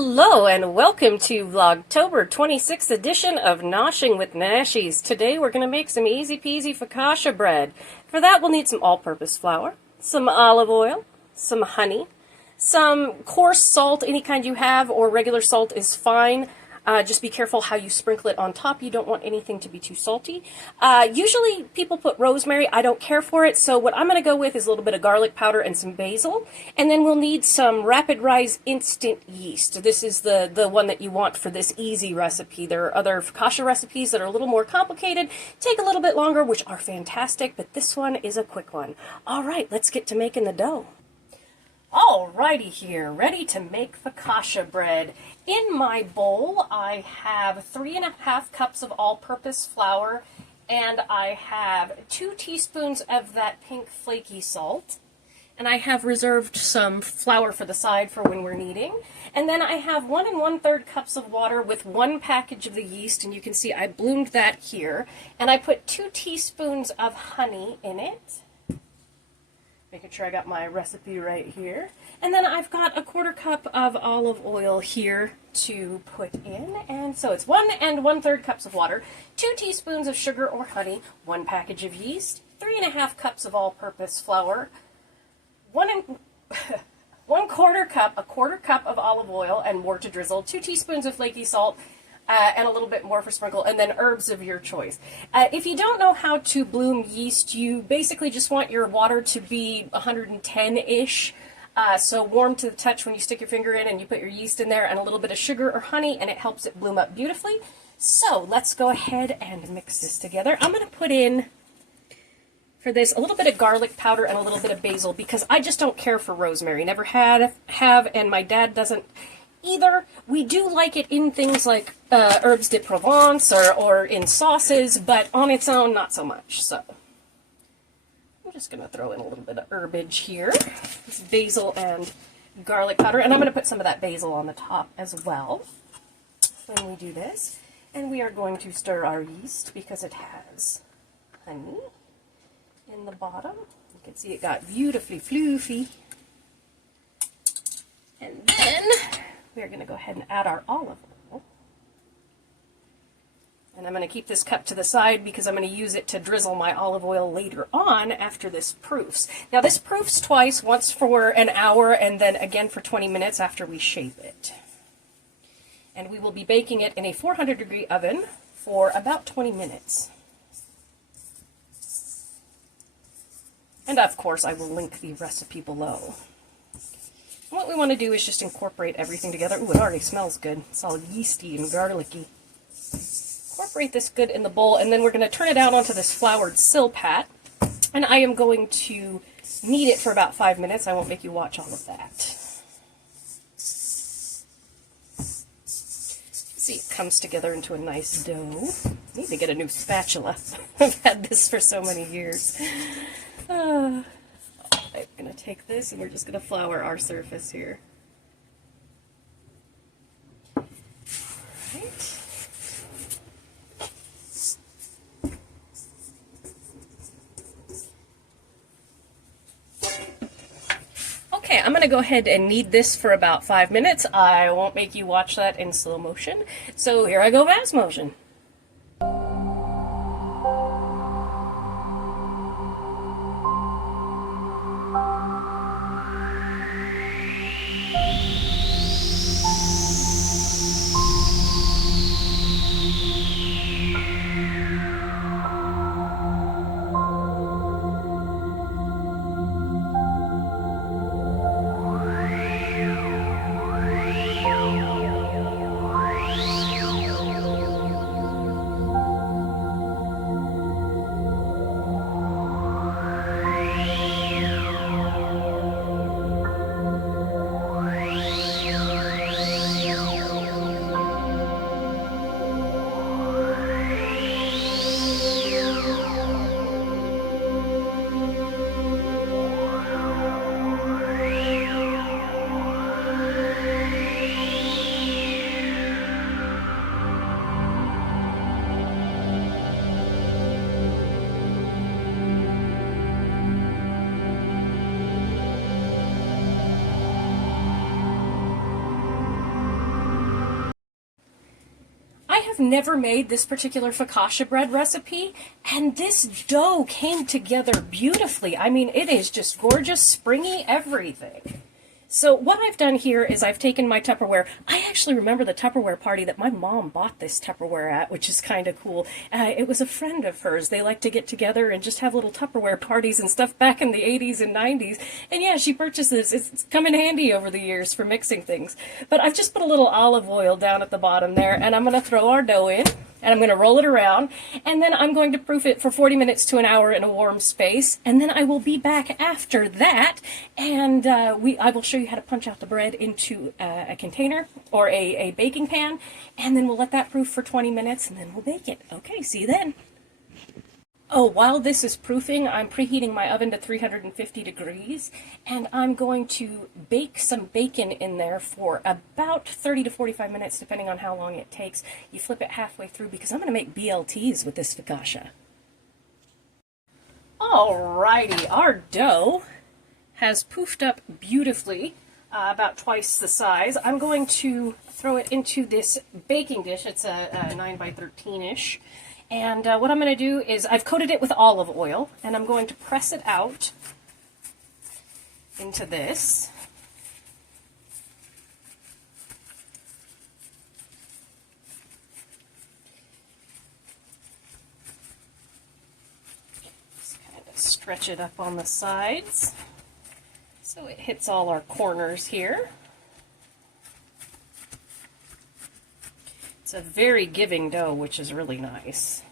Hello and welcome to Vlogtober 26th edition of Noshing with Nashies. Today we're going to make some easy peasy focaccia bread. For that we'll need some all-purpose flour, some olive oil, some honey, some coarse salt, any kind you have, or regular salt is fine. Just be careful how you sprinkle it on top. You don't want anything to be too salty. Usually people put rosemary. I don't care for it, so what I'm going to go with is a little bit of garlic powder and some basil. And then we'll need some rapid rise instant yeast. This is the one that you want for this easy recipe. There are other focaccia recipes that are a little more complicated, take a little bit longer, which are fantastic, but this one is a quick one. All right, let's get to making the dough. Alrighty here, ready to make focaccia bread. In my bowl, I have 3½ cups of all-purpose flour, and I have 2 teaspoons of that pink flaky salt. And I have reserved some flour for the side for when we're kneading. And then I have 1 1/3 cups of water with 1 package of the yeast, and you can see I bloomed that here. And I put 2 teaspoons of honey in it. Making sure I got my recipe right here. And then I've got 1/4 cup of olive oil here to put in. And so it's 1 1/3 cups of water, 2 teaspoons of sugar or honey, 1 package of yeast, 3½ cups of all-purpose flour, 1/4 cup, 1/4 cup of olive oil and more to drizzle, 2 teaspoons of flaky salt, and a little bit more for sprinkle, and then herbs of your choice. If you don't know how to bloom yeast, you basically just want your water to be 110-ish, so warm to the touch when you stick your finger in and you put your yeast in there, and a little bit of sugar or honey, and it helps it bloom up beautifully. So let's go ahead and mix this together. I'm going to put in, for this, a little bit of garlic powder and a little bit of basil, because I just don't care for rosemary. Never have, and my dad doesn't either. We do like it in things like herbs de Provence or in sauces, but on its own, not so much. So I'm just going to throw in a little bit of herbage here. It's basil and garlic powder, and I'm going to put some of that basil on the top as well when we do this. And we are going to stir our yeast because it has honey in the bottom. You can see it got beautifully floofy. And then we're going to go ahead and add our olive oil. And I'm going to keep this cup to the side because I'm going to use it to drizzle my olive oil later on after this proofs. Now this proofs twice, once for an hour and then again for 20 minutes after we shape it. And we will be baking it in a 400-degree oven for about 20 minutes. And of course I will link the recipe below. What we want to do is just incorporate everything together. Ooh, it already smells good. It's all yeasty and garlicky. Incorporate this good in the bowl, and then we're going to turn it out onto this floured silpat. And I am going to knead it for about 5 minutes. I won't make you watch all of that. See, it comes together into a nice dough. I need to get a new spatula. I've had this for so many years. I'm going to take this and we're just going to flour our surface here. Alright. Okay, I'm going to go ahead and knead this for about 5 minutes. I won't make you watch that in slow motion. So here I go, fast motion. have never made this particular focaccia bread recipe, and this dough came together beautifully. I mean, it is just gorgeous, springy, everything. So what I've done here is I've taken my Tupperware. I actually remember the Tupperware party that my mom bought this Tupperware at, which is kind of cool. It was a friend of hers. They like to get together and just have little Tupperware parties and stuff back in the 80s and 90s. And yeah, she purchased this. It's come in handy over the years for mixing things. But I've just put a little olive oil down at the bottom there, and I'm going to throw our dough in. And I'm going to roll it around, and then I'm going to proof it for 40 minutes to an hour in a warm space, and then I will be back after that, and I will show you how to punch out the bread into a container or a baking pan, and then we'll let that proof for 20 minutes, and then we'll bake it. Okay, see you then. Oh, while this is proofing, I'm preheating my oven to 350 degrees, and I'm going to bake some bacon in there for about 30 to 45 minutes, depending on how long it takes. You flip it halfway through, because I'm going to make BLTs with this focaccia. Alrighty, our dough has poofed up beautifully, about twice the size. I'm going to throw it into this baking dish. It's a 9 by 13-ish. And what I'm going to do is I've coated it with olive oil, and I'm going to press it out into this. Just kind of stretch it up on the sides so it hits all our corners here. It's a very giving dough, which is really nice.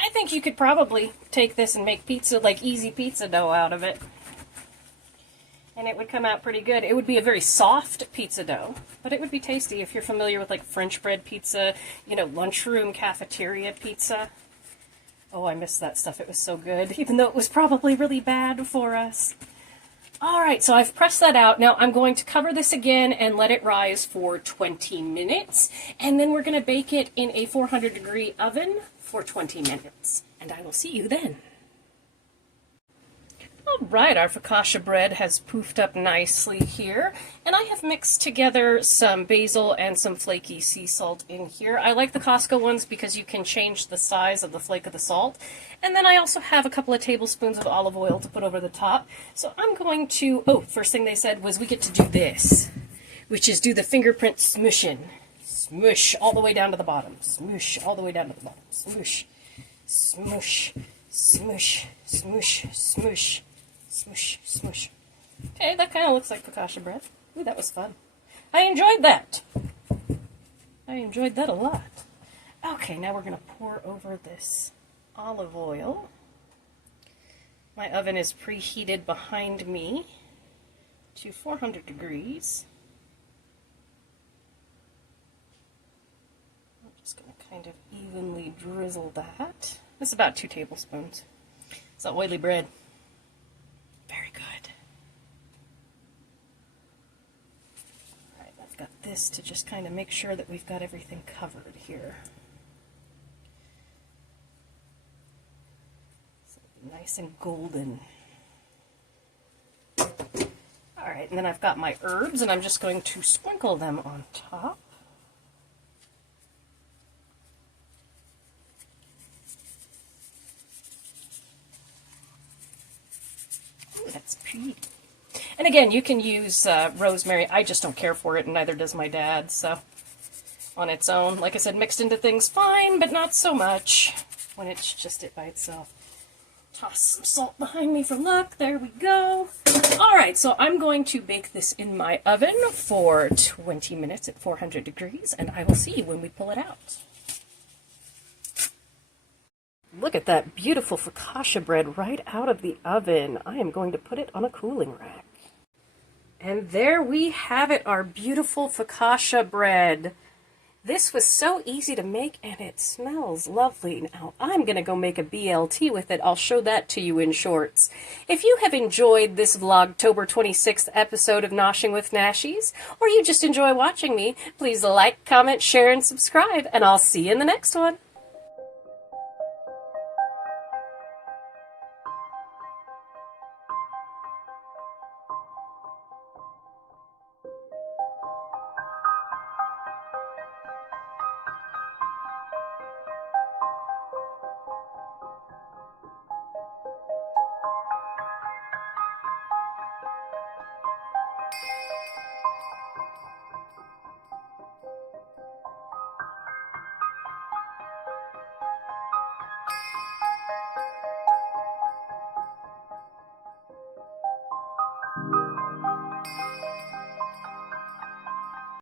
I think you could probably take this and make pizza, like easy pizza dough out of it. And it would come out pretty good. It would be a very soft pizza dough, but it would be tasty if you're familiar with like French bread pizza, you know, lunchroom cafeteria pizza. Oh, I missed that stuff. It was so good, even though it was probably really bad for us. Alright, so I've pressed that out. Now I'm going to cover this again and let it rise for 20 minutes. And then we're going to bake it in a 400-degree oven for 20 minutes. And I will see you then. Alright, our focaccia bread has poofed up nicely here, and I have mixed together some basil and some flaky sea salt in here. I like the Costco ones because you can change the size of the flake of the salt. And then I also have a couple of tablespoons of olive oil to put over the top. So I'm going to, first thing they said was we get to do this, which is do the fingerprint smushing. Smush all the way down to the bottom. Smush all the way down to the bottom. Smush, smush, smush, smush, smush. Smush, smush. Okay, that kind of looks like focaccia bread. Ooh, that was fun. I enjoyed that. I enjoyed that a lot. Okay, now we're going to pour over this olive oil. My oven is preheated behind me to 400 degrees. I'm just going to kind of evenly drizzle that. That's about 2 tablespoons. It's that oily bread. Very good. Alright, I've got this to just kind of make sure that we've got everything covered here. So nice and golden. Alright, and then I've got my herbs, and I'm just going to sprinkle them on top. That's pretty. And again, you can use rosemary. I just don't care for it, and neither does my dad, so on its own. Like I said, mixed into things, fine, but not so much when it's just it by itself. Toss some salt behind me for luck. There we go. Alright, so I'm going to bake this in my oven for 20 minutes at 400 degrees, and I will see you when we pull it out. Look at that beautiful focaccia bread right out of the oven. I am going to put it on a cooling rack. And there we have it, our beautiful focaccia bread. This was so easy to make, and it smells lovely. Now, I'm going to go make a BLT with it. I'll show that to you in shorts. If you have enjoyed this Vlogtober 26th episode of Noshing with Nashies, or you just enjoy watching me, please like, comment, share, and subscribe, and I'll see you in the next one.